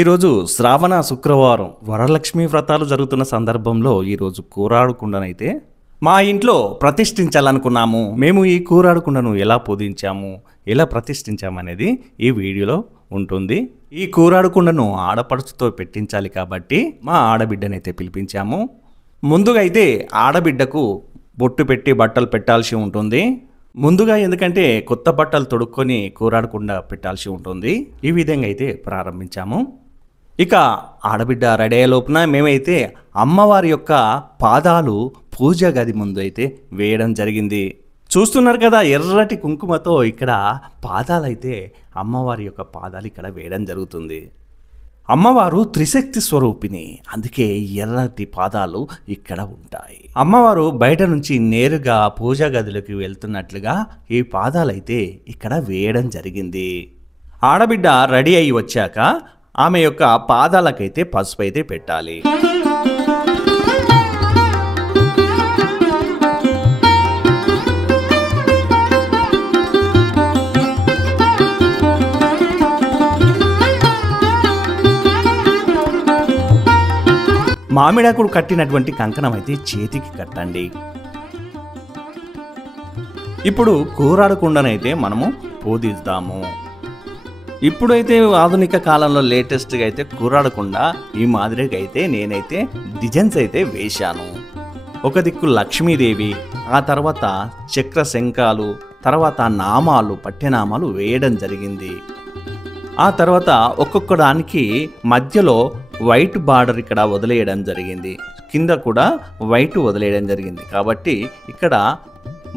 ఈరోజు శ్రావణ శుక్రవారం వరలక్ష్మి వ్రతాలు జరుగుతున్న సందర్భంలో ఈరోజు కూరాడుకుండనైతే మా ఇంట్లో ప్రతిష్ఠించాలనుకున్నాము. మేము ఈ కూరాడుకుండను ఎలా పూజించాము, ఎలా ప్రతిష్ఠించామనేది ఈ వీడియోలో ఉంటుంది. ఈ కూరాడుకుండను ఆడపడుచుతో పెట్టించాలి కాబట్టి మా ఆడబిడ్డనైతే పిలిపించాము. ముందుగా అయితే ఆడబిడ్డకు బొట్టు పెట్టి బట్టలు పెట్టాల్సి ఉంటుంది. ముందుగా ఎందుకంటే కొత్త బట్టలు తొడుక్కొని కూరాడకుండా పెట్టాల్సి ఉంటుంది. ఈ విధంగా అయితే ప్రారంభించాము. ఇక ఆడబిడ్డ రెడీ అయ్యే లోపున మేమైతే అమ్మవారి యొక్క పాదాలు పూజ గది ముందు అయితే వేయడం జరిగింది. చూస్తున్నారు కదా, ఎర్రటి కుంకుమతో ఇక్కడ పాదాలైతే అమ్మవారి యొక్క పాదాలు ఇక్కడ వేయడం జరుగుతుంది. అమ్మవారు త్రిశక్తి స్వరూపిణి, అందుకే ఎర్రటి పాదాలు ఇక్కడ ఉంటాయి. అమ్మవారు బయట నుంచి నేరుగా పూజా గదిలోకి వెళ్తున్నట్లుగా ఈ పాదాలైతే ఇక్కడ వేయడం జరిగింది. ఆడబిడ్డ రెడీ అయి వచ్చాక ఆమె యొక్క పాదాలకైతే పసుపు అయితే పెట్టాలి. మామిడాకుడు కట్టినటువంటి కంకణం అయితే చేతికి కట్టండి. ఇప్పుడు కూరాడకుండనైతే మనము పూజిద్దాము. ఇప్పుడైతే ఆధునిక కాలంలో లేటెస్ట్గా అయితే కూరాడకుండా ఈ మాదిరిగా అయితే నేనైతే డిజైన్స్ అయితే వేశాను. ఒక దిక్కు లక్ష్మీదేవి, ఆ తర్వాత చక్ర శంఖాలు, తర్వాత నామాలు పట్టెనామాలు వేయడం జరిగింది. ఆ తర్వాత ఒక్కొక్క దానికి మధ్యలో వైట్ బార్డర్ ఇక్కడ వదిలేయడం జరిగింది, కింద కూడా వైట్ వదిలేయడం జరిగింది. కాబట్టి ఇక్కడ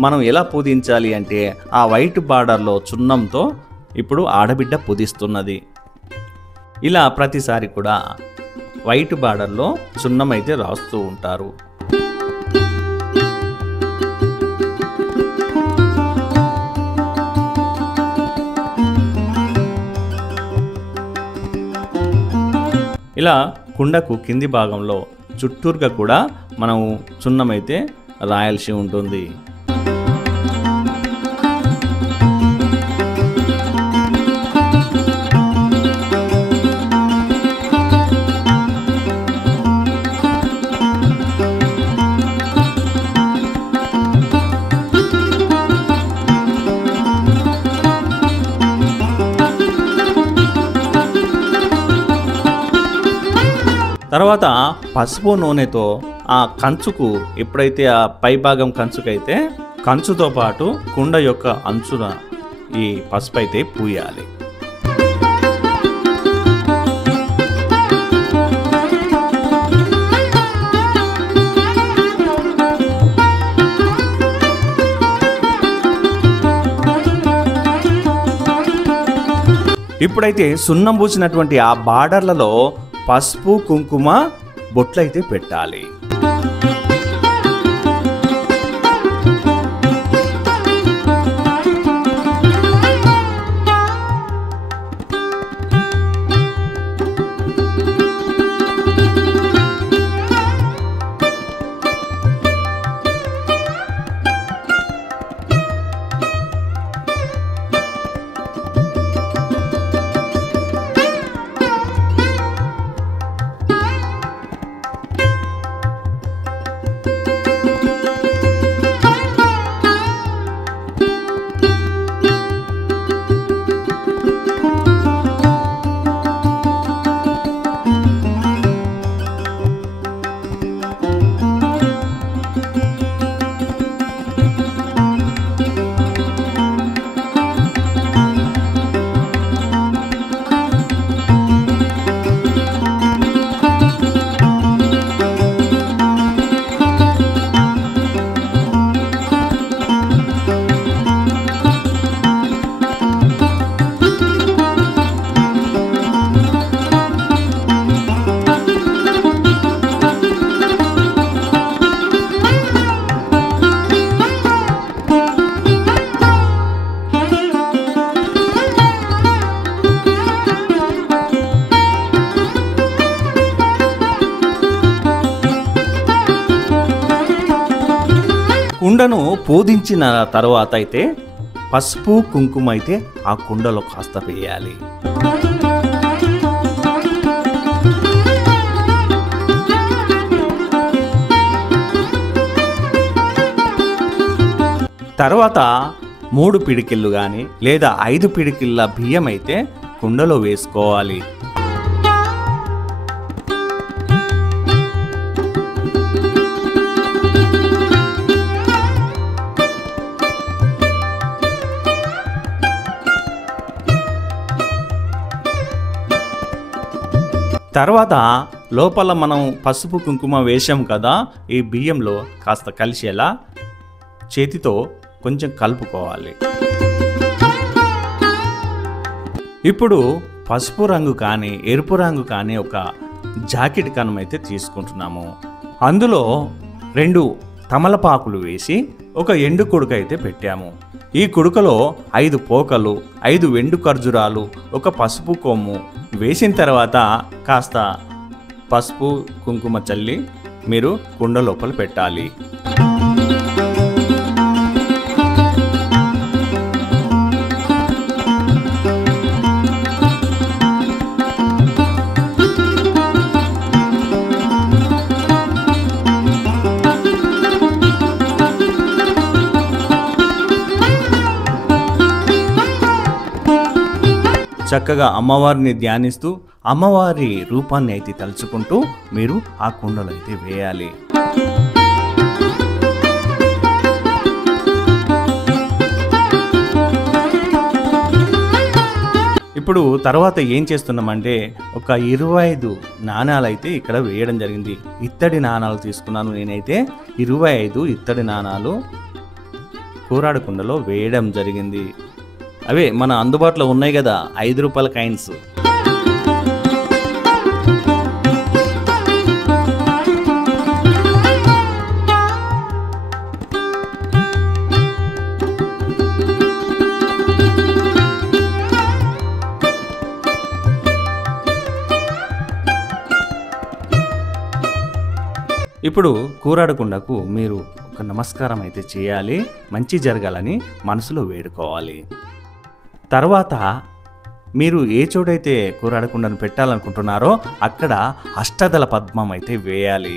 మనం ఎలా పూజించాలి అంటే ఆ వైట్ బార్డర్లో చున్నంతో ఇప్పుడు ఆడబిడ్డ పూజిస్తున్నది. ఇలా ప్రతిసారి కూడా వైట్ బార్డర్లో చున్నం అయితే రాస్తూ ఉంటారు. ఇలా కుండకు కింది భాగంలో చుట్టూరుగా కూడా మనం చున్నం అయితే రాయాల్సి ఉంటుంది. తర్వాత పసుపు నూనెతో ఆ కంచుకు, ఎప్పుడైతే ఆ పైభాగం కంచుకైతే కంచుతో పాటు కుండ యొక్క అంచున ఈ పసుపు అయితే పూయాలి. ఇప్పుడైతే సున్నం పూసినటువంటి ఆ బార్డర్లలో పసుపు కుంకుమ బొట్లయితే పెట్టాలి. కుండను పూజించిన తర్వాత అయితే పసుపు కుంకుమ అయితే ఆ కుండలో కాస్త వేయాలి. తర్వాత 3 పిడికిళ్ళు కానీ లేదా 5 పిడికిళ్ళ బియ్యం అయితే కుండలో వేసుకోవాలి. తర్వాత లోపల మనం పసుపు కుంకుమ వేసాం కదా, ఈ బియ్యంలో కాస్త కలిసేలా చేతితో కొంచెం కలుపుకోవాలి. ఇప్పుడు పసుపు రంగు కానీ ఎరుపు రంగు కానీ ఒక జాకెట్ కనం అయితే తీసుకుంటున్నాము. అందులో 2 తమలపాకులు వేసి ఒక ఎండు కుడుక అయితే పెట్టాము. ఈ కుడుకలో 5 పోకలు, 5 వెండు ఖర్జూరాలు, ఒక పసుపు కొమ్ము వేసిన తర్వాత కాస్త పసుపు కుంకుమ చల్లి మీరు కుండ లోపల పెట్టాలి. చక్కగా అమ్మవారిని ధ్యానిస్తూ అమ్మవారి రూపాన్ని అయితే తలుచుకుంటూ మీరు ఆ కుండలో అయితే వేయాలి. ఇప్పుడు తర్వాత ఏం చేస్తున్నామంటే ఒక 25 నాణాలు అయితే ఇక్కడ వేయడం జరిగింది. ఇత్తడి నాణాలు తీసుకున్నాను నేనైతే. 25 ఇత్తడి నాణాలు కూరాడు కుండలో వేయడం జరిగింది. అవే మన అందుబాటులో ఉన్నాయి కదా 5 రూపాయల కాయిన్స్. ఇప్పుడు కూరాడకుండకు మీరు ఒక నమస్కారం అయితే చేయాలి. మంచి జరగాలని మనసులో వేడుకోవాలి. తర్వాత మీరు ఏ చోటైతే కూరాడకుండను పెట్టాలనుకుంటున్నారో అక్కడ అష్టదళ పద్మం అయితే వేయాలి.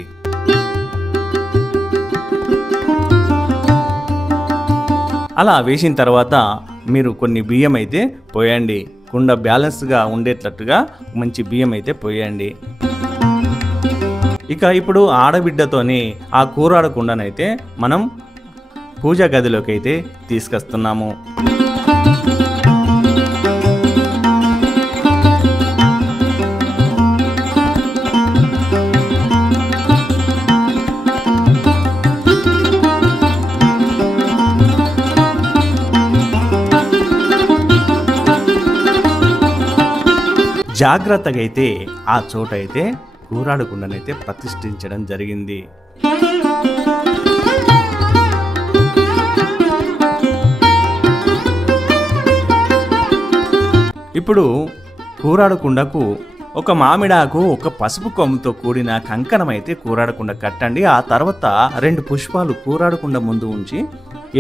అలా వేసిన తర్వాత మీరు కొన్ని బియ్యం అయితే పోయండి. కుండ బ్యాలెన్స్గా ఉండేటట్టుగా మంచి బియ్యం అయితే పోయండి. ఇక ఇప్పుడు ఆడబిడ్డతోని ఆ కూరాడకుండనైతే మనం పూజా గదిలోకి అయితే తీసుకొస్తున్నాము. జాగ్రత్తగా అయితే ఆ చోట అయితే కూరాడకుండనైతే ప్రతిష్ఠించడం జరిగింది. ఇప్పుడు కూరాడకుండకు ఒక మామిడాకు, ఒక పసుపు కొమ్ముతో కూడిన కంకణం అయితే కూరాడకుండ కట్టండి. ఆ తర్వాత 2 పుష్పాలు కూరాడకుండ ముందు ఉంచి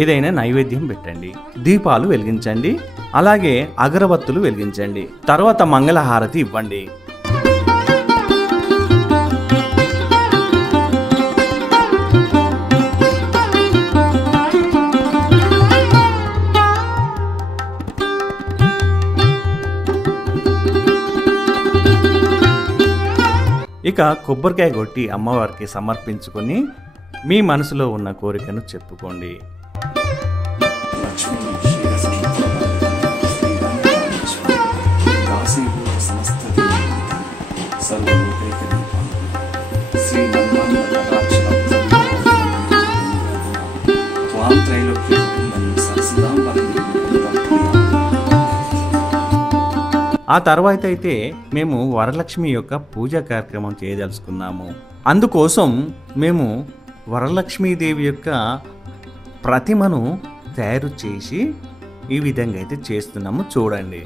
ఏదైనా నైవేద్యం పెట్టండి. దీపాలు వెలిగించండి. అలాగే అగరబత్తులు వెలిగించండి. తర్వాత మంగళహారతి ఇవ్వండి. ఇక కొబ్బరికాయ కొట్టి అమ్మవారికి సమర్పించుకొని మీ మనసులో ఉన్న కోరికను చెప్పుకోండి. ఆ తర్వాత అయితే మేము వరలక్ష్మి యొక్క పూజా కార్యక్రమం చేయదలుచుకున్నాము. అందుకోసం మేము వరలక్ష్మీదేవి యొక్క ప్రతిమను తయారు చేసి ఈ విధంగా అయితే చేస్తున్నాము. చూడండి,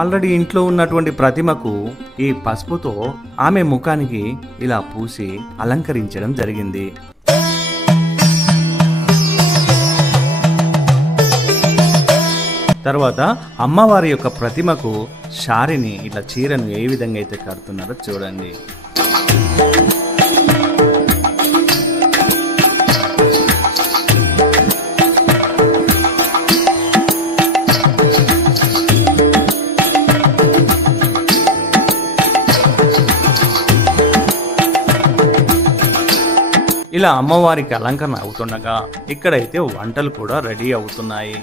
ఆల్రెడీ ఇంట్లో ఉన్నటువంటి ప్రతిమకు ఈ పసుపుతో ఆమె ముఖానికి ఇలా పూసి అలంకరించడం జరిగింది. తర్వాత అమ్మవారి యొక్క ప్రతిమకు శారీని ఇట్లా చీరను ఏ విధంగా అయితే కడుతున్నారో చూడండి. ఇలా అమ్మవారికి అలంకరణ అవుతుండగా ఇక్కడైతే వంటలు కూడా రెడీ అవుతున్నాయి.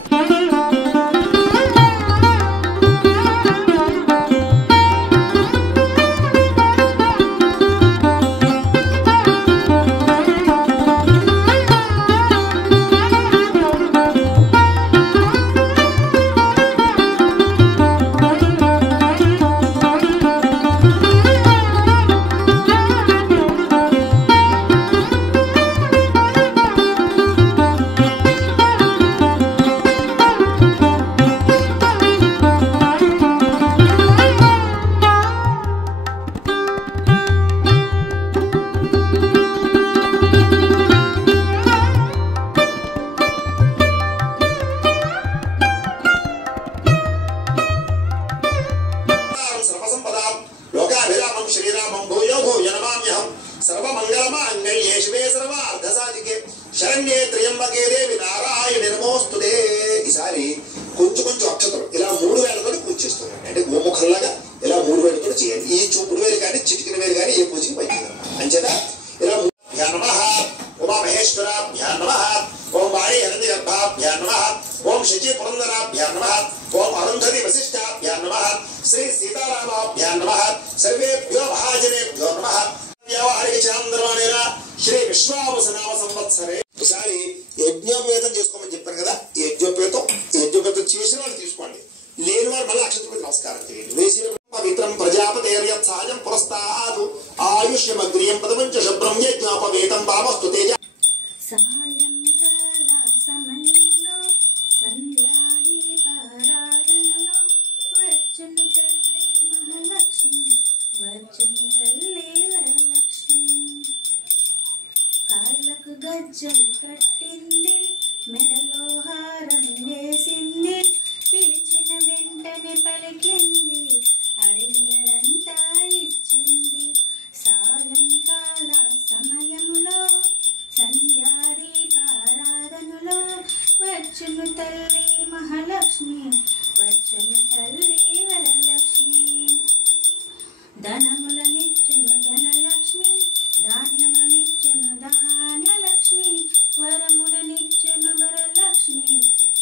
सर्वमंगलमांगल्ये शिवे सर्वार्धसाधिके शरण्ये त्र्यंबके देवी नारायणी नमोस्तुते। ఈసారి కొంచెం అక్షతలు ఇలా 3 వేలతో పూజ చేస్తున్నాను. అంటే గోముఖంలాగా ఇలా 3 వేలతో చేయండి. ఈ చూపుడు వేలు కానీ చిటికిన వేలు కానీ ఏ పూజకి పైకి అంచేత ఇలా నమః ఉమా మహేశ్వరాభ్యా నమః ఓం వాణి హరిణి గర్భాభ్యా నమః ఓం శచి పురందరాభ్యా నమః ఓం అరుంధతి వశిష్ఠాభ్యా నమః శ్రీ సీతారామాభ్యా నమః సర్వేభ్యో మహాజనేభ్యో నమః వ్యవహారిక చాంద్రమానేన శ్రీ విశ్వావసనామ సంవత్సరే. ఒకసారి యజ్ఞోపేతం చేసుకోమని చెప్పాను కదా, ఈ యజ్ఞోపేతం చేసిన వాళ్ళు తీసుకోండి, లేని వారు మళ్ళీ అక్షతపతి నమస్కారం చేయండి. వేసిన పవిత్రం ప్రజాపతేర్యత్సాయం పురస్తాదు ఆయుష్యమగ్రియం పదమంచ శుభ్రం యజ్ఞోపవేతం భావస్తు తేజ. సాయంకాల సమయంలో సంధ్యాదీపారాధనలో వచ్చును తల్లి మహాలక్ష్మి, వచ్చును తల్లి వరలక్ష్మి. కాళ్ళకు గజ్జలు కట్టింది, మెడలో హారం వేసింది, పిలిచిన వెంటనే పలికింది, అడిగినదంతా ఇచ్చింది. సాయంకాల సమయములో సంధ్యాదీపారాధనలో వచ్చును తల్లి మహాలక్ష్మి, వచ్చును తల్లి వరలక్ష్మి. ధనములనిచ్చును ధనలక్ష్మి, ధాన్యములనిచ్చును ధాన్యలక్ష్మి, వరములనిచ్చును వరలక్ష్మి,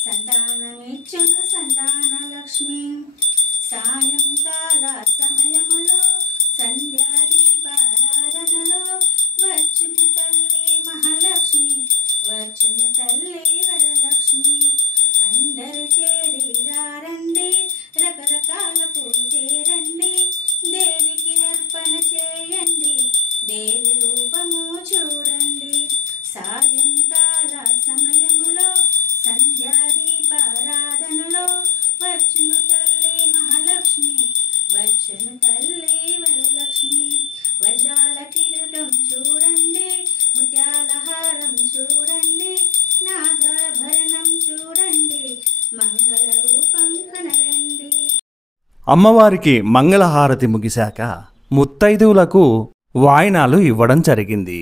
సంతానమిచ్చును సంతానలక్ష్మి. సాయంకాల సమయములో సంధ్యాదీపారాధనలో వచ్చును తల్లి మహాలక్ష్మి, వచ్చును తల్లి వరలక్ష్మి. అందరు చేరిరారండి, రకరకాల పూలు తేరండి, దేవికి అర్పణ చేయండి, దేవి రూపము చూడండి. సాయంకాల సమయములో సంధ్యాదీపారాధనలో వచ్చును తల్లి మహాలక్ష్మి, వచ్చును తల్లి వరలక్ష్మి. వజ్రాల కిరీటం చూడండి, ముత్యాల హారం చూడండి, నాగాభరణం చూడండి, మంగళ రూపం కనరండి. అమ్మవారికి మంగళహారతి ముగిశాక ముత్తైదువులకు వాయినాలు ఇవ్వడం జరిగింది.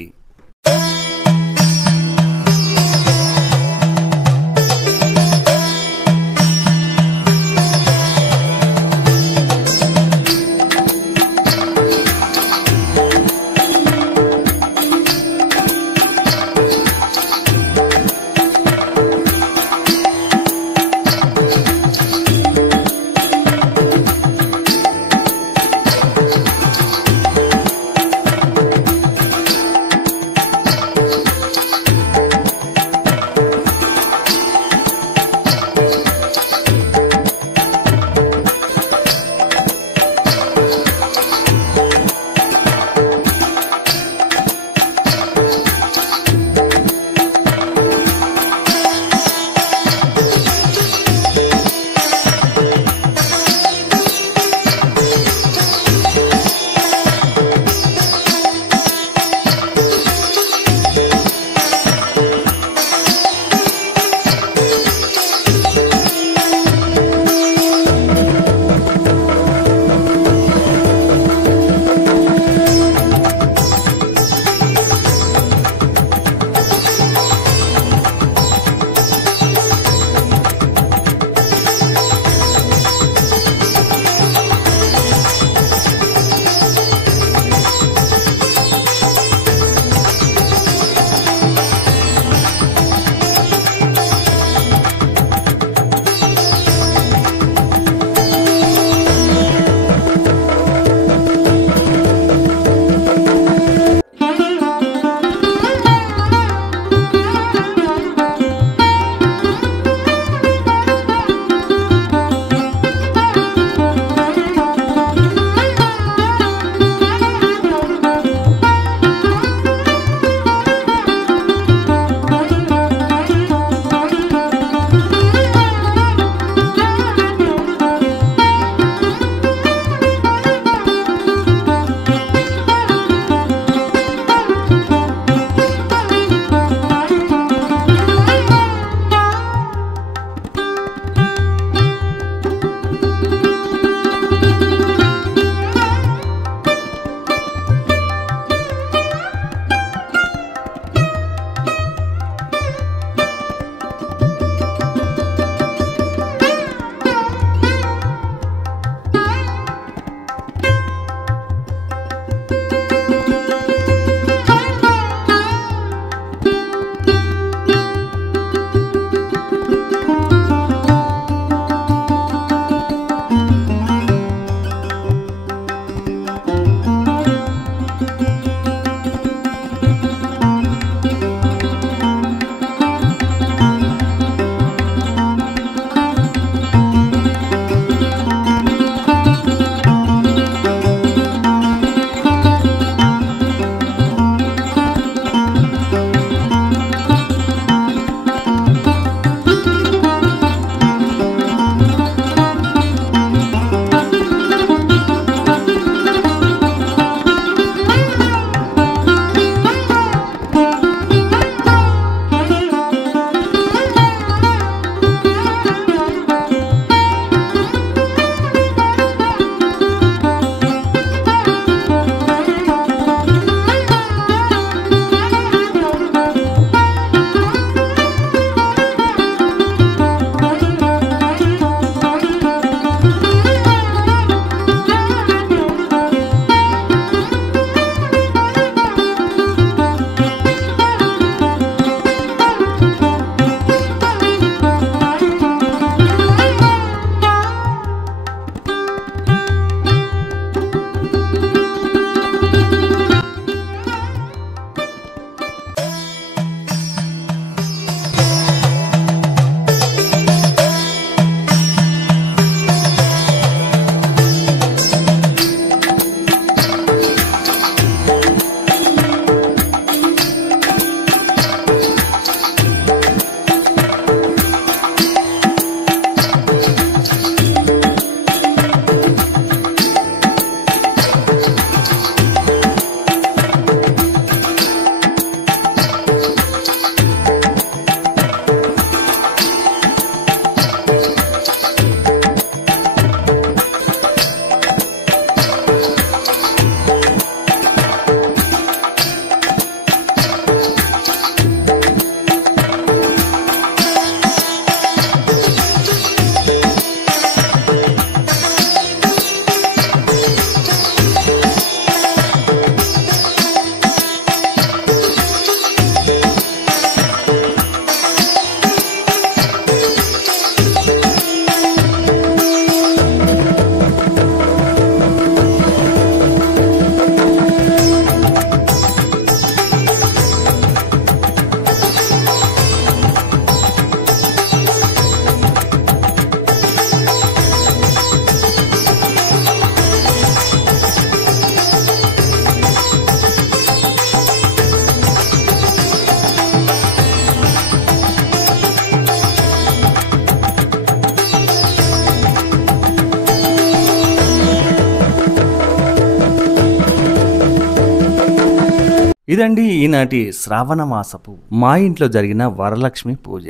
ఇదండి ఈనాటి శ్రావణ మాసపు మా ఇంట్లో జరిగిన వరలక్ష్మి పూజ.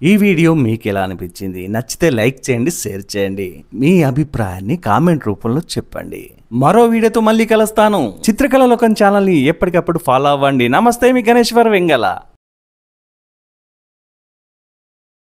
ఈ వీడియో మీకు ఎలా అనిపించింది? నచ్చితే లైక్ చేయండి, షేర్ చేయండి, మీ అభిప్రాయాన్ని కామెంట్ రూపంలో చెప్పండి. మరో వీడియోతో మళ్ళీ కలుస్తాను. చిత్రకళ లోకం ఛానల్ని ఎప్పటికప్పుడు ఫాలో అవ్వండి. నమస్తే, మీ గణేశ్వర వెంగళ.